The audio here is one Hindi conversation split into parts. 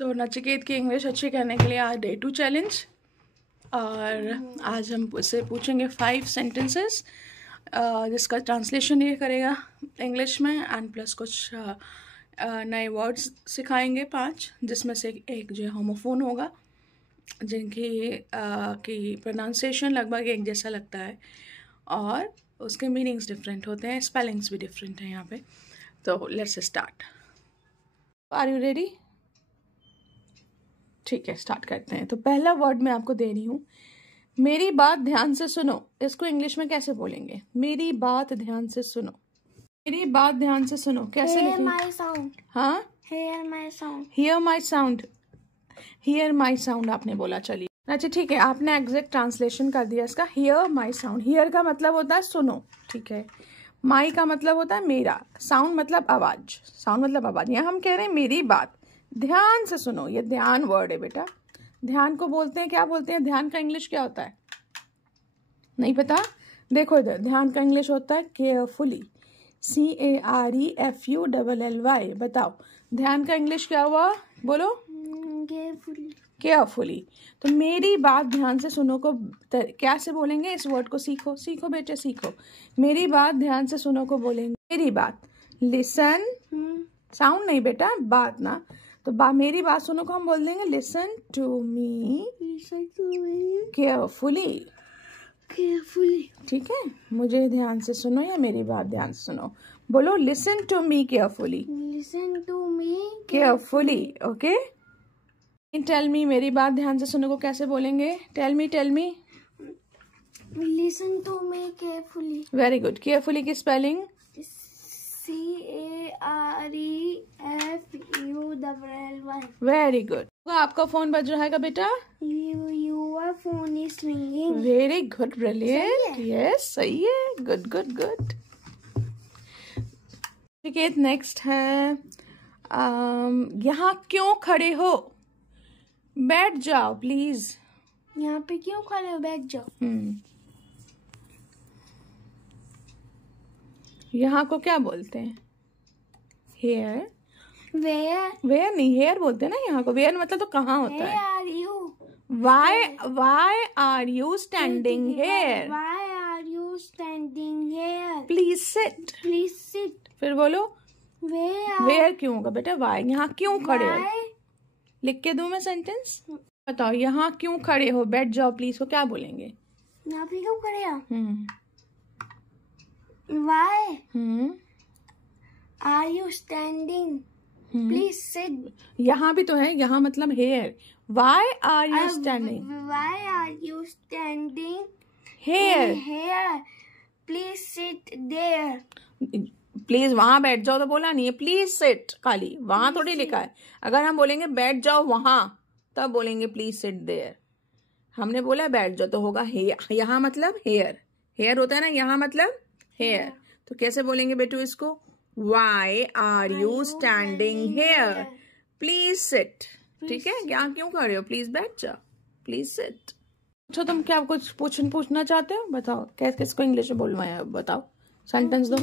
तो नचिकेत की इंग्लिश अच्छी करने के लिए आज डे 2 चैलेंज, और आज हम उससे पूछेंगे 5 सेंटेंसेस जिसका ट्रांसलेशन ये करेगा इंग्लिश में, एंड प्लस कुछ नए वर्ड्स सिखाएंगे 5, जिसमें से एक जो होमोफोन होगा, जिनकी की प्रोनाउंसिएशन लगभग एक जैसा लगता है और उसके मीनिंग्स डिफरेंट होते हैं, स्पेलिंग्स भी डिफरेंट हैं यहाँ पे। तो let's start. Are you ready? ठीक है, स्टार्ट करते हैं। तो पहला वर्ड मैं आपको दे रही हूँ, मेरी बात ध्यान से सुनो। इसको इंग्लिश में कैसे बोलेंगे? मेरी बात ध्यान से सुनो। मेरी बात ध्यान से सुनो कैसे लिखेंगे? Hear my sound. हाँ, Hear my sound. Here my sound. Here my sound आपने बोला, चलिए अच्छा ठीक है, आपने एग्जैक्ट ट्रांसलेशन कर दिया इसका। हियर माई साउंड, हियर का मतलब होता है सुनो, ठीक है। माई का मतलब होता है मेरा, साउंड मतलब आवाज, साउंड मतलब आवाज। यहाँ हम कह रहे हैं मेरी बात ध्यान से सुनो। ये ध्यान वर्ड है बेटा। ध्यान को बोलते हैं, क्या बोलते हैं? ध्यान का इंग्लिश क्या होता है? नहीं पता? देखो इधर, ध्यान का इंग्लिश होता है केयरफुली, CAREFULLY। बताओ ध्यान का इंग्लिश क्या हुआ? बोलो। Carefully. केयरफुली। तो मेरी बात ध्यान से सुनो को क्या से बोलेंगे? इस वर्ड को सीखो, सीखो बेटे सीखो। मेरी बात ध्यान से सुनो को बोलेंगे मेरी बात, लिसन। साउंड नहीं बेटा, बात ना। तो मेरी बात सुनो को हम बोल देंगे listen to me. Listen to me. Carefully. Carefully. ठीक है, मुझे ध्यान से सुनो या मेरी बात ध्यान से सुनो। बोलो listen to me carefully. Listen to me. Carefully, okay. Tell me, मेरी बात ध्यान से सुनो को कैसे बोलेंगे? Tell me, tell me. Listen to me carefully. Very good. Carefully की स्पेलिंग? CAREFULLY. Very good. आपका फोन बज रहा है बेटा? Your phone is ringing. Very good, brilliant. सही है? यस, सही है। Good good good. ठीक है, नेक्स्ट है यहाँ क्यों खड़े हो? बैठ जाओ प्लीज। यहाँ पे क्यों खड़े हो? बैठ जाओ। यहाँ को क्या बोलते हैं? हेयर। Where? वेयर नहीं, हेयर बोलते हैं ना यहाँ को। वेयर मतलब तो कहाँ होता Where है। are you? Why are you standing here? Why are you standing here? Please sit. Please sit. फिर बोलो Where? वेयर क्यों होगा बेटा? वाई। यहाँ क्यों खड़े हो? Why? लिख के दूं मैं सेंटेंस? बताओ, यहाँ क्यों खड़े हो? बैठ जाओ प्लीज को क्या बोलेंगे? यहाँ पे क्यों खड़े हो? Why are you standing? Please sit. यहाँ भी तो है, यहाँ मतलब here. Why are you standing Why are you standing here? here? Please sit there. Please वहां बैठ जाओ तो बोला नहीं है, प्लीज सिट खाली, वहां थोड़ी लिखा है। अगर हम बोलेंगे बैठ जाओ वहां, तब बोलेंगे प्लीज सिट देयर। हमने बोला बैठ जाओ तो होगा हेयर। यहाँ मतलब हेयर, हेयर होता है ना, यहाँ मतलब हेयर। तो कैसे बोलेंगे बेटू इसको? Why are you standing here? Please sit. ठीक है, यहाँ क्यों खड़े हो? प्लीज बैठ जाओ, प्लीज सिट। अच्छा, तुम क्या कुछ पूछना चाहते हो? बताओ, कैसे किसको इंग्लिश में बोलना है? बताओ, सेंटेंस दो।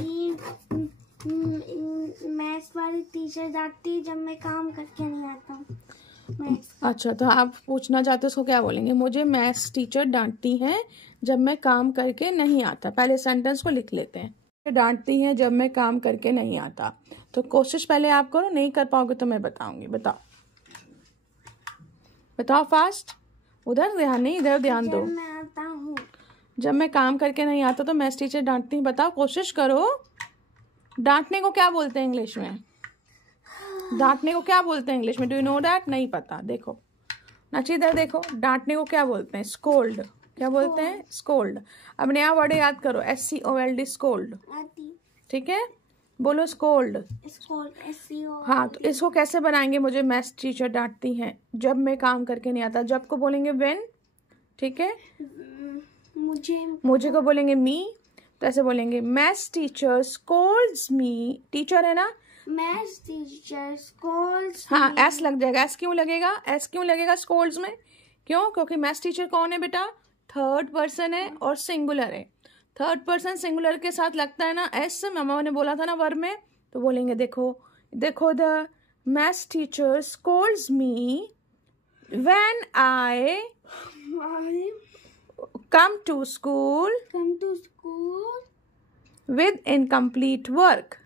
मैथ्स वाली टीचर डांटती है जब मैं काम करके नहीं आता हूँ। अच्छा, तो आप पूछना चाहते हो उसको क्या बोलेंगे? मुझे मैथ्स टीचर डांटती हैं जब मैं काम करके नहीं आता। पहले सेंटेंस को लिख लेते हैं। डांटती हैं जब मैं काम करके नहीं आता। तो कोशिश पहले आप करो, नहीं कर पाओगे तो मैं बताऊंगी। बताओ बताओ फास्ट। उधर ध्यान नहीं, इधर ध्यान दो। मैं आता हूँ जब मैं काम करके नहीं आता तो मैथ्स टीचर डांटती हैं। बताओ, कोशिश करो। डांटने को क्या बोलते हैं इंग्लिश में? डांटने को क्या बोलते हैं इंग्लिश में? Do you know that? नहीं पता? देखो नची, इधर देखो, डांटने को क्या बोलते हैं? स्कोल्ड। क्या बोलते हैं? स्कोल्ड। अब नया वर्ड याद करो, SCOLD, स्कोल्ड। ठीक है, बोलो स्कोल्ड। हाँ, तो इसको कैसे बनाएंगे? मुझे मैथ्स टीचर डांटती हैं जब मैं काम करके नहीं आता। जब को बोलेंगे व्हेन, ठीक है। मुझे को बोलेंगे मी। तो ऐसे बोलेंगे मैथ्स टीचर स्कोल्ड्स मी। टीचर है ना, मैथ्स टीचर स्कोल्ड्स। हाँ, एस लग जाएगा। एस क्यों लगेगा? एस क्यों लगेगा स्कोल्ड्स में? क्यों? क्योंकि मैथ्स टीचर कौन है बेटा? थर्ड पर्सन है और सिंगुलर है। थर्ड पर्सन सिंगुलर के साथ लगता है ना एस। मामा ने बोला था ना वर्ब में, तो बोलेंगे देखो देखो the maths teacher scolds me when I come to school with incomplete work.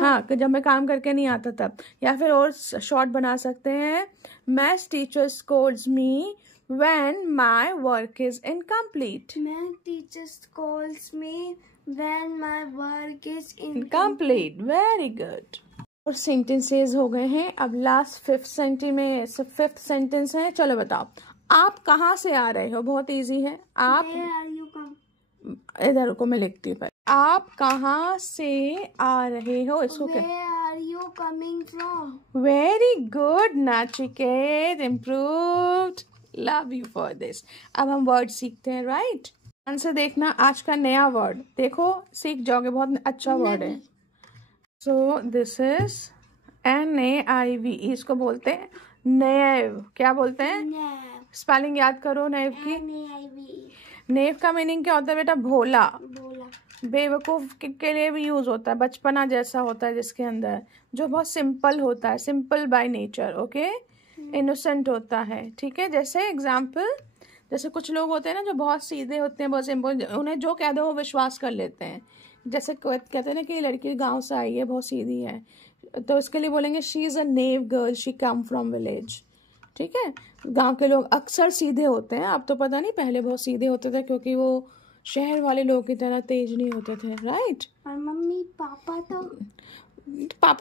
हाँ, कि जब मैं काम करके नहीं आता तब. या फिर और शॉर्ट बना सकते हैं, maths teacher scolds me when my work is incomplete. Math teacher scolds me when my work is Incomplete. Very good. और सेंटेंसेस हो गए हैं. अब लास्ट फिफ्थ सेंटेंस है. चलो बताओ, आप कहाँ से आ रहे हो? बहुत इजी है. आप, इधर को मैं लिखती हूँ. आप कहाँ से आ रहे हो? इसको क्या? Where are you coming from? Very good Nachiket, improved. Love you for this. अब हम वर्ड सीखते हैं. राइट, ध्यान से देखना. आज का नया वर्ड देखो, सीख जाओगे. बहुत अच्छा वर्ड है. So this is NAIV. इसको बोलते हैं नेव. क्या बोलते हैं? स्पेलिंग याद करो नेव की. नेव का मीनिंग क्या होता है बेटा? भोला. बेवकूफ के लिए भी यूज होता है. बचपना जैसा होता है जिसके अंदर, जो बहुत सिंपल होता है. Simple by nature. Okay, innocent होता है. ठीक है. जैसे एग्जाम्पल, जैसे कुछ लोग होते हैं ना जो बहुत सीधे होते हैं, बहुत सिंपल, उन्हें जो कह दो वो विश्वास कर लेते हैं. जैसे कहते हैं ना कि लड़की गांव से आई है, बहुत सीधी है, तो उसके लिए बोलेंगे she is a naive girl, she come from village. ठीक है. गांव के लोग अक्सर सीधे होते हैं. अब तो पता नहीं, पहले बहुत सीधे होते थे क्योंकि वो शहर वाले लोगों की तरह तेज नहीं होते थे. राइट. और मम्मी पापा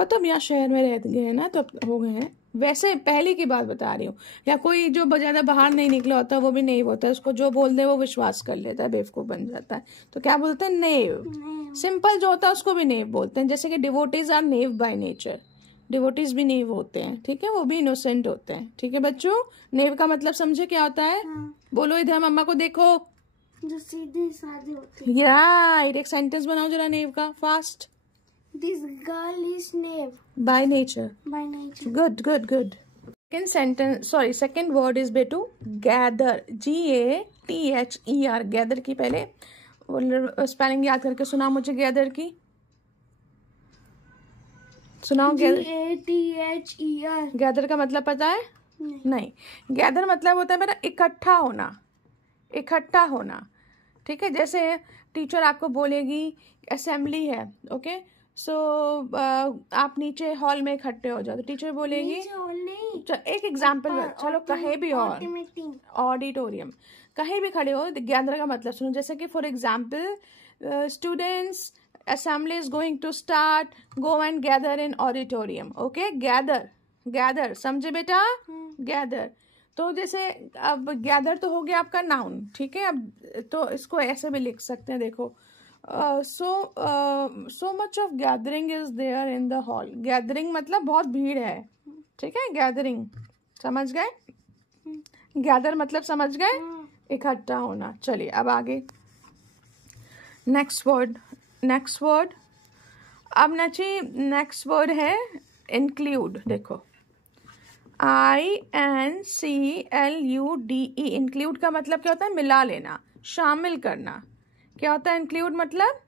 तो अब यहाँ शहर में रह गए हैं ना, तो हो गए हैं. वैसे पहले की बात बता रही हूँ. या कोई जो ज़्यादा बाहर नहीं निकला होता वो भी नेव होता है. उसको जो बोल दे वो विश्वास कर लेता है, बेवकूफ़ बन जाता है. तो क्या बोलते हैं? नेव. सिंपल जो होता है उसको भी नेव बोलते हैं. जैसे कि devotees are naive by nature. Devotees भी नेव होते हैं. ठीक है. वो भी इनोसेंट होते हैं. ठीक है बच्चों. नेव का मतलब समझे क्या होता है? बोलो इधर, मम्मा को देखो. जो सीधे साधे होते हैं. राइट. एक सेंटेंस बनाओ जरा नेव का, fast. This girl is knave by nature. Good. Second word is betu gather. GATHER. gather की पहले स्पेलिंग याद करके सुनाओ मुझे. gather की सुनाओ. GATHER. gather का मतलब पता है? नहीं. gather मतलब होता है मेरा इकट्ठा होना. ठीक है. जैसे टीचर आपको बोलेगी असेंबली है. ओके. सो आप नीचे हॉल में इकट्ठे हो जाओ, तो टीचर बोलेगी. एक एग्जाम्पल, चलो कहीं भी, और ऑडिटोरियम, कहीं भी खड़े हो. गैदर का मतलब सुनो. जैसे कि for example, students assembly is going to start, go and gather in auditorium. Okay. Gather समझे बेटा? गैदर. तो जैसे अब गैदर तो हो गया आपका नाउन. ठीक है. अब तो इसको ऐसे भी लिख सकते हैं. देखो, so much of gathering is there in the hall. Gathering मतलब बहुत भीड़ है. ठीक है. गैदरिंग समझ गए? गैदर मतलब समझ गए? इकट्ठा होना. चलिए अब आगे. Next word. अब नची नेक्स्ट वर्ड है इंक्लूड. देखो, INCLUDE. इंक्लूड का मतलब क्या होता है? मिला लेना, शामिल करना. क्या होता है इंक्लूड मतलब?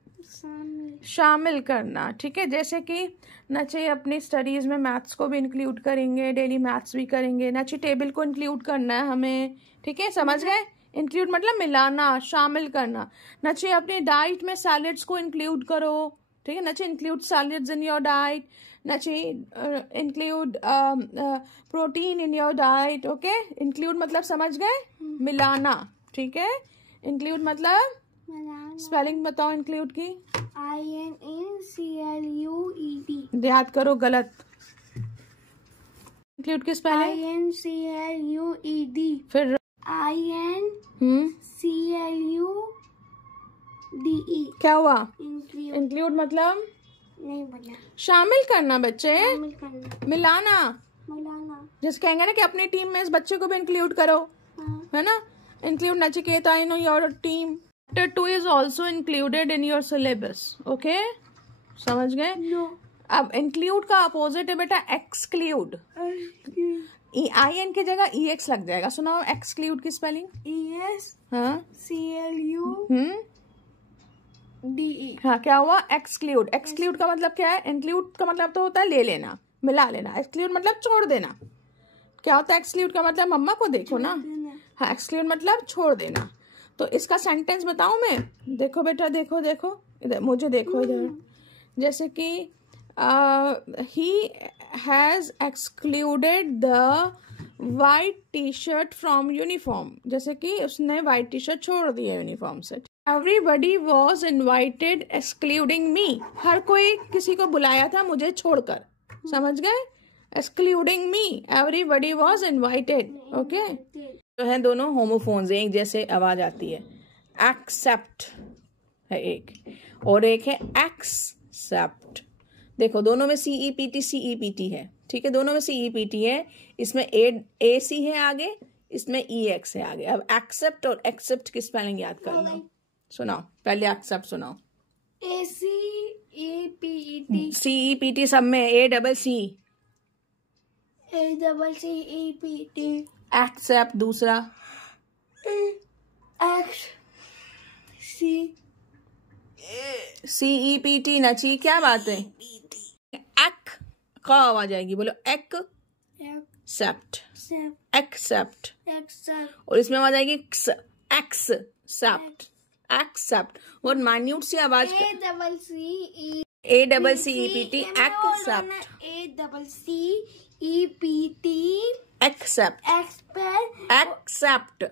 शामिल करना. ठीक है. जैसे कि नचे अपनी स्टडीज में मैथ्स को भी इंक्लूड करेंगे, डेली मैथ्स भी करेंगे. नचे टेबल को इंक्लूड करना है हमें. ठीक है. समझ गए? इंक्लूड मतलब मिलाना, शामिल करना. नचे अपनी डाइट में सैलेड्स को इंक्लूड करो. ठीक है. नचे include salads in your diet. नचे include protein in your diet. Okay. Include मतलब समझ गए? मिलाना. ठीक है. इंक्लूड मतलब स्पेलिंग बताओ इंक्लूड की. INCLUED. याद करो, गलत. इंक्लूड की स्पेलिंग INCLUED. फिर INCLUDE. क्या हुआ? इंक्लूड मतलब नहीं बोला. शामिल करना बच्चे. मिलाना. जिस कहेंगे ना कि अपनी टीम में इस बच्चे को भी इंक्लूड करो. है ना? Include Nachiketa in your team. Chapter 2 is also included in your syllabus. Okay? समझ गए? No. अब include का अपोजिट है बेटा exclude. IN की जगह EX लग जाएगा. सुनाओ exclude की स्पेलिंग. ES. हाँ. CLU. DE. हाँ, क्या हुआ? एक्सक्लूड। एक्सक्लूड का मतलब क्या है? इंक्लूड का मतलब तो होता है ले लेना, मिला लेना। एक्सक्लूड मतलब छोड़ देना। क्या होता है एक्सक्लूड का मतलब? मम्मा को देखो ना। हाँ, एक्सक्लूड मतलब छोड़ देना। तो इसका सेंटेंस बताऊं मैं? देखो बेटा, देखो देखो इधर, मुझे देखो इधर। जैसे कि he has excluded the white T shirt from uniform. जैसे कि उसने वाइट टी शर्ट छोड़ दी है यूनिफॉर्म से। एवरीबडी वॉज इन्वाइटेड एक्सक्लूडिंग मी। हर कोई किसी को बुलाया था मुझे छोड़कर। समझ गए? Excluding me, everybody was invited. Okay, तो है दोनों होमोफोन्स, एक जैसे आवाज आती है। एक्सेप्ट है एक, और एक है एक्सेप्ट। देखो दोनों में CEPT है, ठीक है, दोनों में CEPT है। इसमें AC है आगे, इसमें EX है आगे। अब एक्सेप्ट और एक्सेप्ट की स्पेलिंग याद कर लो। सुनाओ पहले, एक्सेप्ट सुनाओ। ACEPT। CEPT सब में, ACC। ACCEPT। एक्सेप्ट दूसरा, CEPT नची, क्या बात है? एक का आवाज आएगी, बोलो एक सेप्ट, एक्सेप्ट। और इसमें आवाज आएगी एक्सेप्ट, एक्सेप्ट। और माइन्यूट सी आवाज, ACCEPT accept, ACCEPT accept, accept,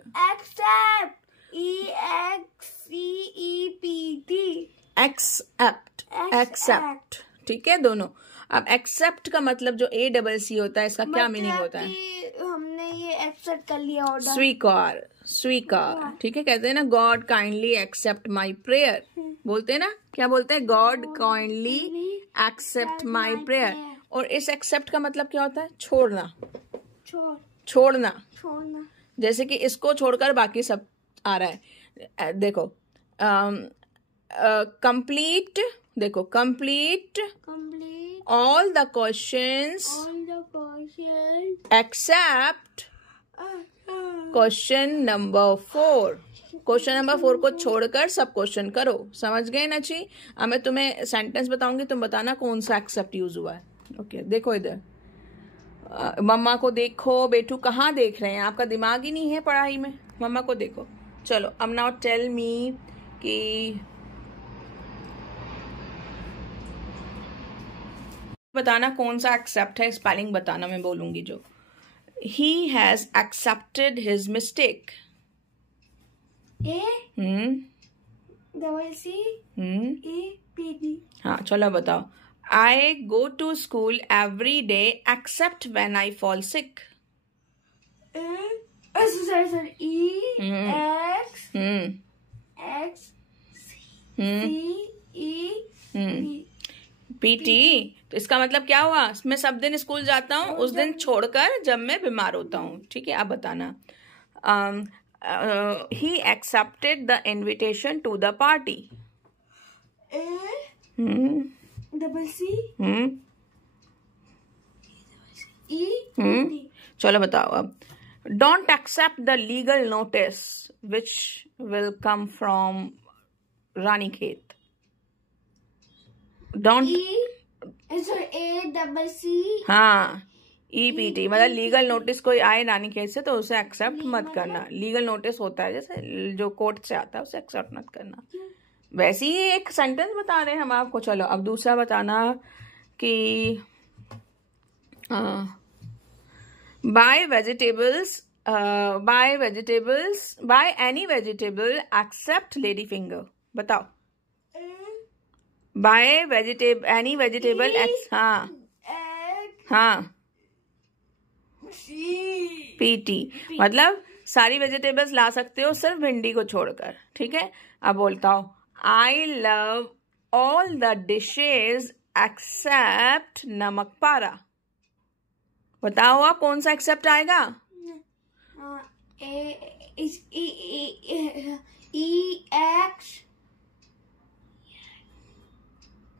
accept, accept. ठीक है दोनों। अब एक्सेप्ट का मतलब जो ACC होता है, इसका क्या मीनिंग होता है? हमने ये एक्सेप्ट कर लिया ऑर्डर। स्वीकार, स्वीकार। ठीक है, कहते हैं ना God kindly accept my prayer. बोलते हैं ना, क्या बोलते हैं? God kindly accept my prayer. और इस एक्सेप्ट का मतलब क्या होता है? छोड़ना, छोड़ना। जैसे कि इसको छोड़कर बाकी सब आ रहा है। देखो कंप्लीट, देखो complete all the questions except question number 4। Question number 4 को छोड़कर सब क्वेश्चन करो। समझ गए ना जी? अब मैं तुम्हें सेंटेंस बताऊंगी, तुम बताना कौन सा एक्सेप्ट यूज हुआ है। ओके, देखो इधर, मम्मा को देखो। बेटू कहाँ देख रहे हैं? आपका दिमाग ही नहीं है पढ़ाई में। मम्मा को देखो। चलो, अब नाउ टेल मी कि बताना कौन सा एक्सेप्ट है। स्पेलिंग बताना, मैं बोलूंगी जो। He has accepted his mistake. ACCEPT। हाँ, चलो बताओ। I go to school every day except when I fall sick. PT। तो इसका मतलब क्या हुआ? मैं सब दिन स्कूल जाता हूँ, उस दिन छोड़कर जब मैं बीमार होता हूँ। ठीक है, आप बताना। He accepted the invitation to the party. चलो बताओ अब। Don't accept the legal notice which will come from Ranikhet. Don't हाँ, EPT मतलब लीगल नोटिस कोई आए रानीखेत से तो उसे एक्सेप्ट मत करना। लीगल नोटिस होता है जैसे जो कोर्ट से आता है, उसे एक्सेप्ट मत करना। वैसे ही एक सेंटेंस बता रहे हैं हम आपको। चलो अब दूसरा बताना कि buy any vegetable except lady finger. बताओ। बाय एनी वेजिटेबल हाँ PT मतलब सारी वेजिटेबल्स ला सकते हो सिर्फ भिंडी को छोड़कर। ठीक है, अब बोलता हूँ I love all the dishes except namak para. बताओ आप कौन सा एक्सेप्ट आएगा?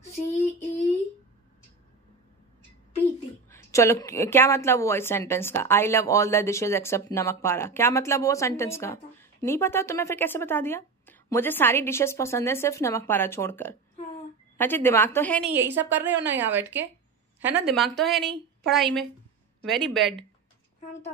CEPT। चलो, क्या मतलब हुआ इस सेंटेंस का? I love all the dishes except namak para. क्या मतलब हुआ सेंटेंस का? नहीं पता तुम्हें? फिर कैसे बता दिया? मुझे सारी डिशेस पसंद है सिर्फ नमक पारा छोड़कर। हाँ। अच्छा दिमाग तो है नहीं, यही सब कर रहे हो ना यहाँ बैठ के, है ना, दिमाग तो है नहीं पढ़ाई में। Very bad. हम तो